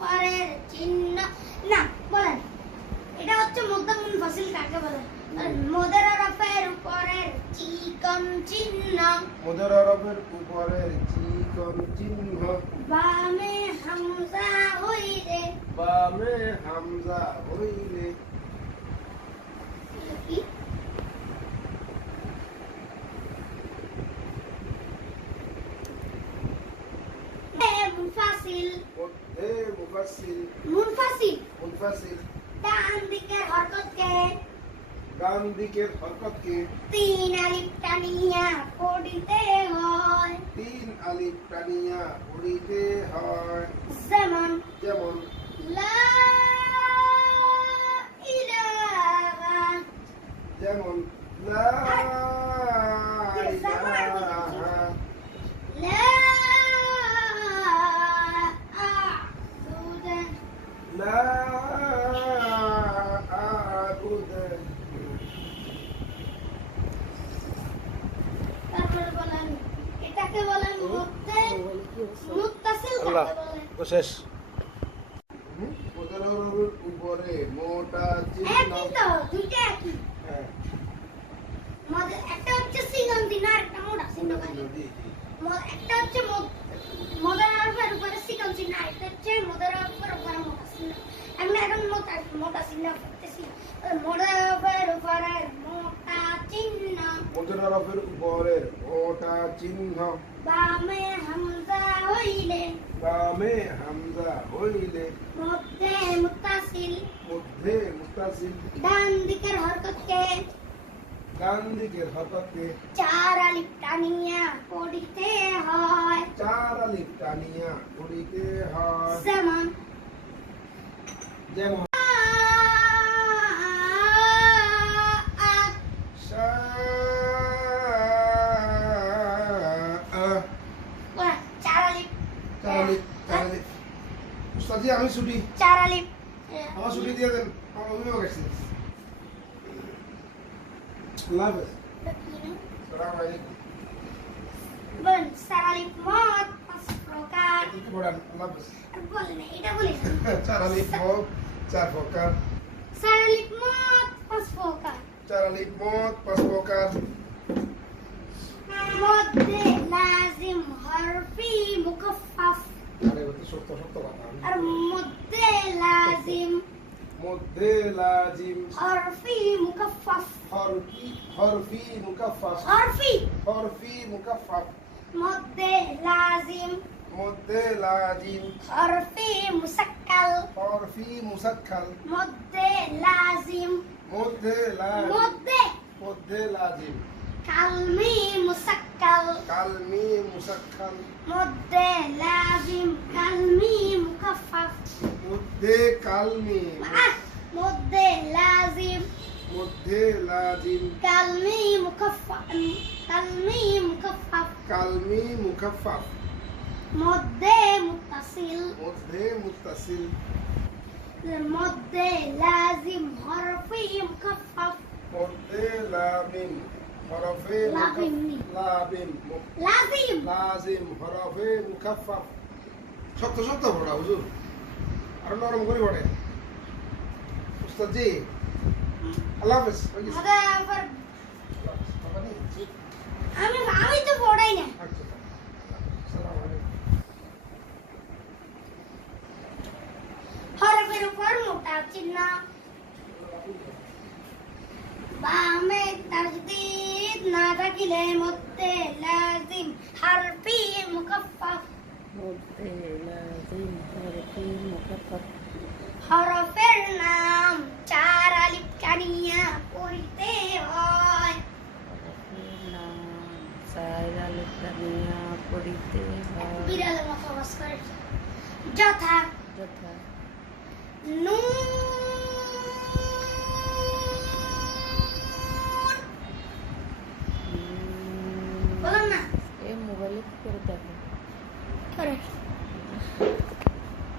উপরের চিহ্ন না বলেন এটা হচ্ছে মধ্যম মুনফাসিল কাকে বলে মদের হরফের উপরের চিকন চিহ্ন মদের হরফের উপরের চিকন চিহ্ন বামে হামজা হইলে বামে হামজা হইলে কি মুনফাসিল মধ্যে মুফাসসিল মুনফাসিল মুনফাসিল ডান দিকের হরকতকে ডান দিকের হরকতকে তিন আলিফ টানিয়া পড়িতে হয় তিন আলিফ টানিয়া পড়িতে হয় যেমন যেমন লা ইলাহা যেমন লা ইলাহা লা আ'বুদু লা আ'বুদু তারপরে বলেন এটাকে বলেন মধ্যে মুত্তাসিল আল্লাহ কাকে বলে তো শেষ মদের হরফের উপরে মোটা চিহ্ন একই তো দুইটা একই হ্যাঁ মধ্যে একটা হচ্ছে সিঙ্গল দিন আর একটা মোটা চিহ্ন কাকে একটা হচ্ছে মদের হরফের উপরে সিঙ্গল চিহ্ন আর একটা হচ্ছে মদের হরফের উপরে মোটা চিহ্ন আমি এখন মোটা চিহ্ন করতেছি মদের হরফের উপরে মোটা চিহ্ন মদের হরফের উপরের মোটা চিহ্ন বামে হামজা হইলে বামে হামজা হইলে মধ্যে মুত্তাসিল মধ্যে মুস্তাসিল ডান দিকের হরকতকে ডান দিকের হরকতকে চার আলিফ টানিয়া পড়িতে হয় চার আলিফ টানিয়া পড়িতে হয় যেমন যেমন চার আলিফ উস্তাদি আমি ছুটি চার আলিফ আমার ছুটি দিয়ে দেন আমার অভিভাবক আছে আল্লাহ হাফেজ সালাম আলাইকুম বলেন চার আলিফ মদ পাঁচ প্রকার কি পড়ান আল্লাহ হাফেজ আর বলেন এটা বলি চার আলিফ মদ চার প্রকার চার আলিফ মদ পাঁচ প্রকার চার আলিফ মদ পাঁচ প্রকার মধ্যে লাজিম হরফি মুকাফফাফ আরে ওটা সত্য সত্য কথা আর মধ্যে লাজিম মধ্যে লাজিম হরফি মুকাফফাফ হরফি মুকাফফাফ হরফি হরফি মুকাফফাফ মধ্যে লাজিম মধ্যে লাজিম হরফি মুসাক্কাল হরফি মুসাক্কাল মধ্যে লাজিম মধ্যে লাজিম মধ্যে মধ্যে লাজিম কালমি মুসাক্কাল কালমি মুসাক্কাল মধ্যে লাজিম কালমি মুকাফফাফ মধ্যে কালমি মধ্যে লাজিম মধ্যে লাজিম কালমি মুকাফফাফ কালমি মুকাফফাফ কালমি মুকাফফাফ মধ্যে মুত্তাসিল মধ্যে মুত্তাসিল মধ্যে লাজিম হরফি মুকাফফাফ মধ্যে লামিম হরফে লামিম লামিম লাজিম লাজিম হরফে মুকাফফাফ সত্য সত্য পড়া হুজুর আর নরম করে পড়ে উস্তাদ জি আল্লাহ হাফেজ মধ্যে আবার আমি তো পড়াই না আসসালামু আলাইকুম হরফের উপর মোটা চিহ্ন বামে তাজদীদ না থাকিলে মধ্যে লাজিম হরফি মুকাফফাফ মধ্যে লাজিম হরফি মুকাফফাফ হরফের নাম চার আলিফ টানিয়া পড়িতে হয় হরফের নাম চার আলিফ টানিয়া পড়িতে হয় বিড়ালের মতো আওয়াজ করে যথা যথা নুন